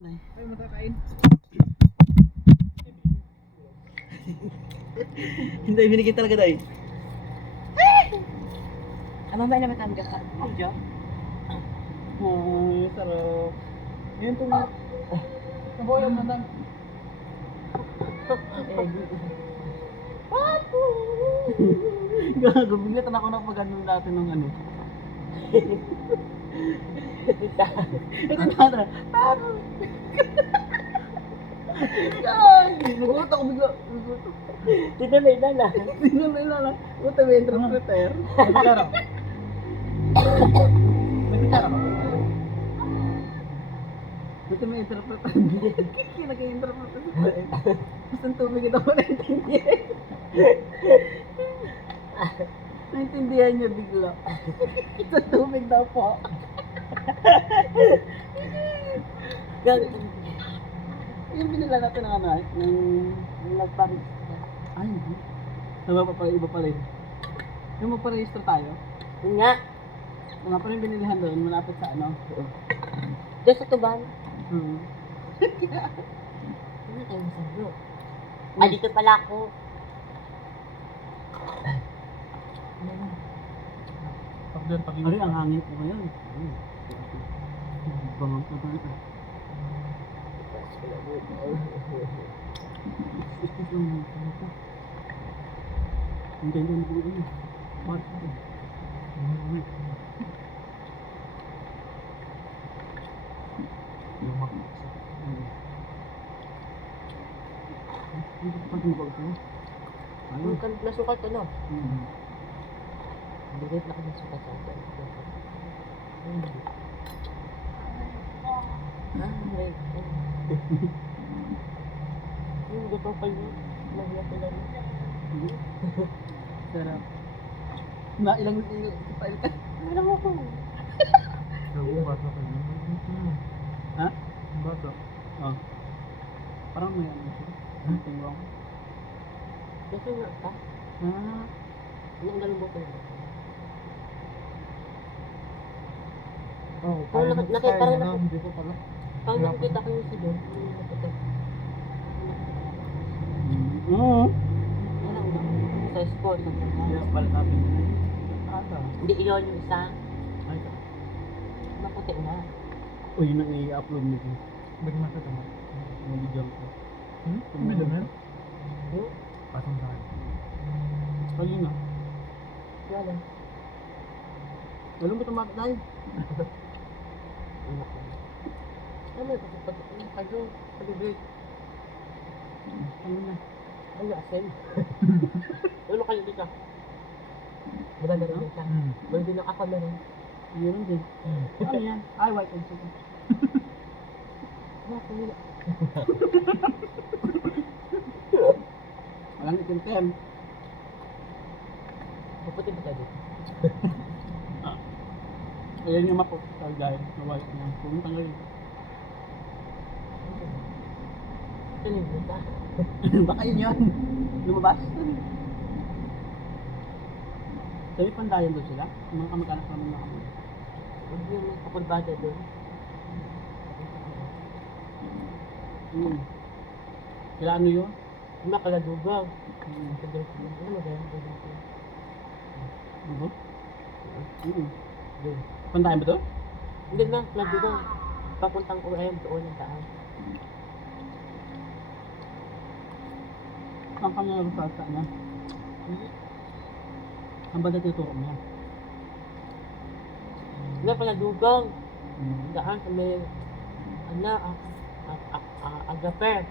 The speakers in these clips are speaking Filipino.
Ay, matakain. Hindi, binigyan talaga dahil. Mamaya naman tayo ka. Medyo. Sarap. Yan itong... Naboya mo lang. Gago, bigla ako na pag-ano natin ng ano. Ito tata. Ay, nagulat ako bigla. Tinulay na lang. Sino na ilala? Buta may interpreter. May kutsara. May kutsara ba? Buta may interpreter. Kinag-interpreter. Basta ang tubig ito ko naintindihan. Naintindihan niya bigla. Sa tubig daw po. Yung binila natin ng ano, ng nagparis. Ay, hindi. Sama pa pala, iba pala yun. Yung magparehistro tayo, Yun nga. mga pa rin binilihan doon, malapit sa ano. Doon sa tuban. Hmm. Ano tayo sa bro? Ah, dito pala ako. Pag doon, pag Ay, ang hangin ko ngayon. Bangang ko ba ito? Hindi, hindi po yun. Bakit? Lumak. Hindi ko pag nabag ko. Ano? Ano ka nasukat ano? Hmm. Bigat na ka nasukat sa akin. Right. Yung gusto pa yun. Mahirap pala yun. Sarap. Na ilang file ka? Alam mo ko. Yung bata pa yun. Ha? Yung bata. Oh. Parang may ano siya. Tingwang. Kasi nga ka. Ah. Anong galong buto yun? Oh, Parang parang hindi ko pala. Pag nakikita ko yung si Don, yung nakita. Oo. Yan ang lang. Sa school, sa Kaya pala sabi mo. Ata. Hindi iyon yung isa. Ay, Maputi na. o yun ang i-upload mo ko. Ba't makita mo? Yung video ko. May damit? Hmm? Patong sa akin. Pali nga. Wala. Walang ba tumakot tayo? Ano ito? Ano kayo? Pag-break. Ano na? Ano asin? Ano kayo dito? Wala na rin ka. Wala din ako na rin. Meron din. Ano yan? Ay, white and chicken. Wala ko nila. Walang itim-tem. Maputi ba tayo dito? Ayan yung map of guys na white na. Pumunta nga rin. Ito na yung dito. Baka yun yun. Lumabas. Sabi pandayan doon sila? Yung mga kamag-anak naman na kami. Hindi yung may kapulbada doon. Sila ano yun? Yung makaladugaw. Hmm. Ano magayon ko dito? Ano ba? Doon. Pandayan ba to? Hindi na, kaladugaw. Papuntang UM doon ang daan. Ang kanya sa niya. Ang banda tuturo niya. Hindi, kaladugaw. Daan sa may, agaper.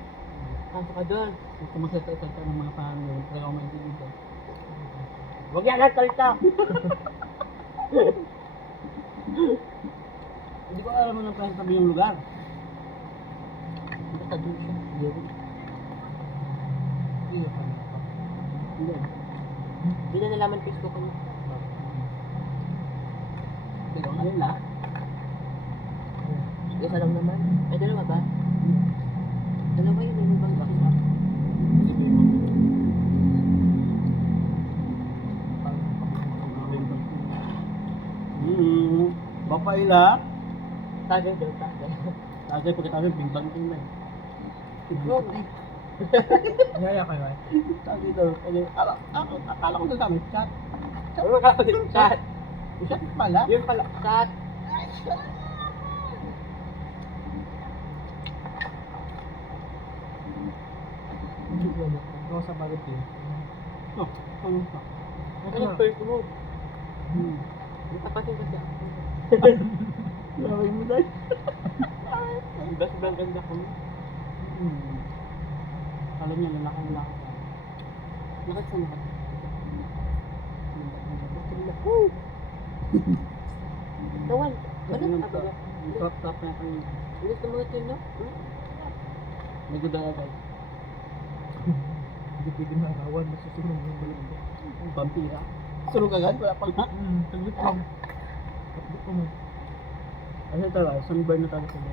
Pasok ka doon. Kung magsalita-salita ng mga pangalan, talaga ako maintindihan. Huwag yan ang salita! Hindi ko alam na paano sabi yung lugar. Basta doon siya. Hindi pa. Hindi. Hindi na nalaman Facebook ko. Hindi ko ngayon na. Isa lang naman. Ay, dalawa ba? Dalawa yun, yung ibang isa. Bapaila. Tagay daw, tagay. Tagay pagkatapos, bing bang king na. Itlog. Yaya kayo ay. Sabi dito, akala ko na kami, chat. Ano ka pa din chat? Chat pala. Yung pala, chat. Ako sa bagot yun. Oh, ano pa? Ano first move? Itapasin kasi ako. Laway mo dahil. Diba sobrang ganda ko? Kala niya, lalaki. Lakas sa lakas. Nawan. Ano? Abaga. Top na kami. Gusto mo ito, no? May good na guys. Hindi pwede marawan, masusunod yung balik ko. Vampira. Sunog agad, wala pang ha? Taglit lang. Taglit ko mo. Kasi talaga, sunburn na talaga sila.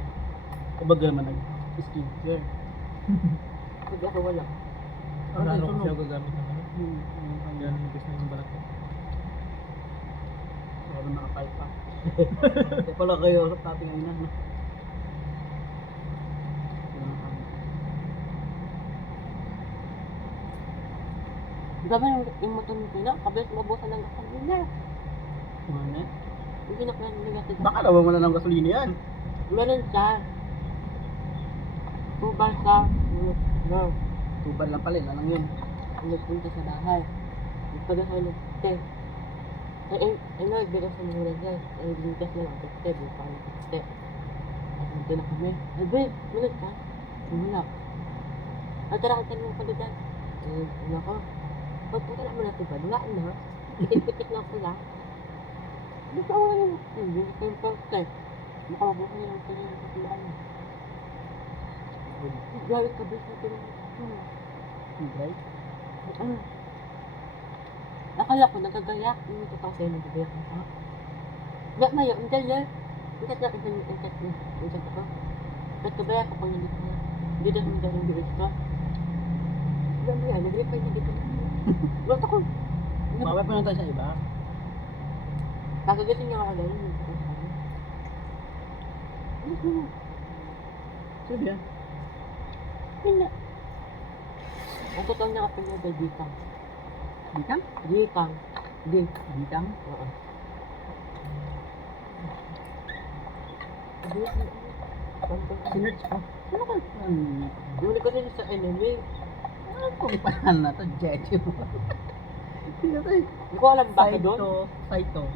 Kumbaga naman nag-skincare. Pag ako wala. Ano Ano, ko sunog? siya gagamit ng ano? Ang ganun yung gusto yung balat ko. Sorry nakapal pa. Kaya pala kayo, harap natin ngayon na. Diba yung motor mo na? Kabilis mabusan ng gasolina. Ano? Hindi na kaya negative. Baka naman wala ng gasolina yan. Meron siya. Tubar sa no. Tuban lang pala, lang yun. Nagpunta sa bahay. Nagpagasolin. Te. Nagbigas sa mura guys. Bigas na lang. Te, buka na. Te. At nandito na kami. Babe, munod ka? Wala. At tara ka tanong pala dyan. Ano ko? Pagpunta naman natin ba? Wala na. Pitik-pitik na sila. Basta wala na. Hindi na kayo poste. Makabuhay na lang sila yung katulaan. Gawit ka ba sa tinong? Right? Nakala ko nagagayak. Hindi ko kasi nagagayak na pa. Gak mayo, hindi yan. Hindi ka isang insat ako. Nagkabaya ka pang hindi ka na. Hindi na hindi rin bilis ka. Hindi mo yan, nag-reply na dito. Gusto ko. Mabay pa na tayo sa iba. Kagagasing niya ako ganun. Hindi ko sabi. Sabi yan. Hindi. Ang totoo niya kapag niya gitang. Bikang? Gitang. Git. Bikang? Oo. Sinerch ko. Ano ka? Huli ko rin sa enemy. Ano kung ipahan na to? Jeju. Sino to eh? Hindi ko alam bakit doon. Saito.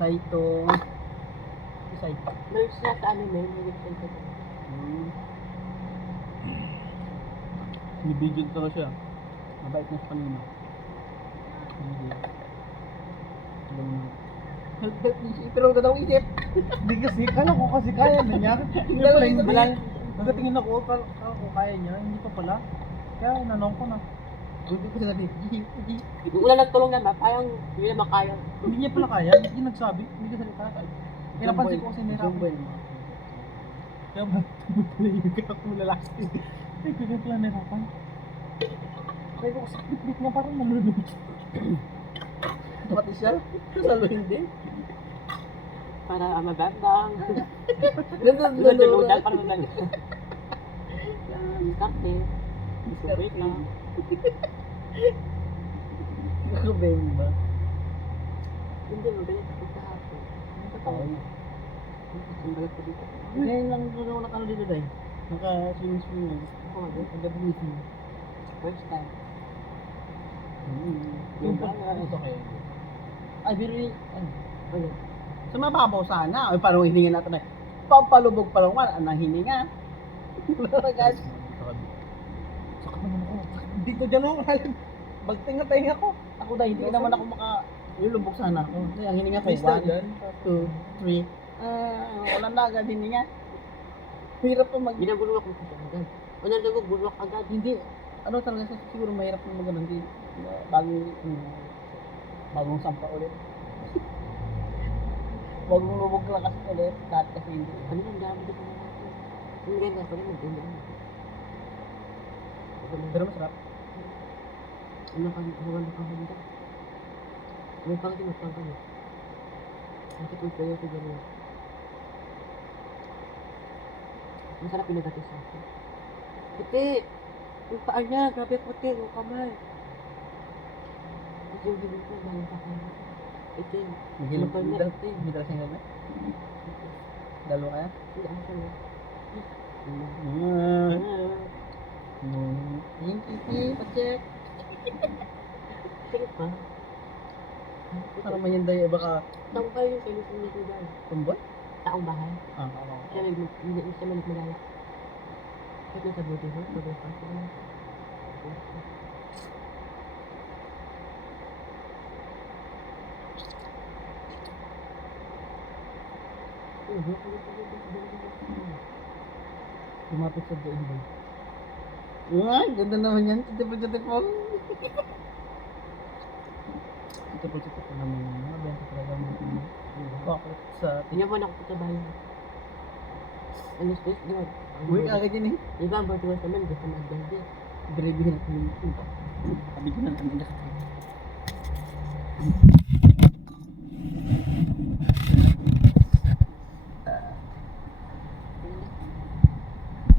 Saito. Saito. Meron siya sa anime. Meron siya sa Nibigil talaga siya. Mabait na sa kanina. Hindi. Help ni siya. Pero wala daw isip. Hindi kasi, kala ko kasi kaya na niya. Hindi Dalawa pala yung hindi. sabihin. Pagkatingin ako, kala ko kaya niya, hindi pa pala. Kaya nanong ko na. Hindi ko sinabi. Hindi. Wala nagtulong naman. Parang hindi na makaya. Hindi niya pala kaya, hindi nagsabi, hindi ka salita. Kaya napansin ko kasi nila. Jumboy. Kaya ba, tumutulog ka ako lalaki. Ay, kaya pala nahirapan. Kaya ko kasi bit niya parang nalulog. Pati siya. Salo hindi. Para mababang. Nandun. Nunodal parang nunodal. Diskarte. Diskarte na. Ako ba yun ba? Hindi mo galit ako sa hapon. Ano ka tao? Ang galit ko dito. Ngayon lang ako nakano dito dahil. Naka-swing. Ako nga din. Nag-abusing. First time. Yung Ito kayo. Ay, very, ano? Ano? Sa mababaw sana. Ay, parang hininga natin na. Pampalubog pa lang wala. Anong hininga? Wala guys. Sakit naman ako. Dito dyan ako. Magtinga-tinga ko. Ako dahil hindi naman ako lulubog sana ako. Kasi ang hininga ko, Freestyle 1, dyan. 2, 3. Wala na agad hininga. Hirap pa mag... Ginagulong ako sa agad. O nandagog, bulwak agad. Hindi. Ano talaga siguro mahirap na mag hindi bagong sampa ulit. Bagong lubog lang kasi ulit. Dati kasi hindi. Ano yung dami dito na natin? Hindi ganda pa rin, maganda. Pero masarap. Ano ka, huwag ka handa. May pangkin, magpangkin. Ang kapag kayo sa gano'n. Masarap yung nagati sa akin. Puti! Yung paa niya, grabe puti, yung kamay. Kasi yung hilig ko, balang pa kayo. Itim. Maghilig Ano dal. itim? Hindi dala sa'yo na. Dalo kaya? Hindi ako sa'yo. Yung kiki, pa-check. Sige pa. Para man yung daya, baka Taong kayo yung kayo sa mga dyan. tumboy? Taong bahay. Oo. Siya hindi siya malala. Kahit nasa buti ho, sabi pa siya. Lumapit sa doon ba? Ay, ganda naman yan. Titipol-titipol. Titipol-titipol naman yan. Mabenta talaga mo. Bakit sa... Tinyawan ako sa bahay. Alas dos, di ba? Uy, kagad yun eh. Di ba, ang birthday naman, gusto mag-birthday. Grabe na kami. Sabi ko na namin kasi.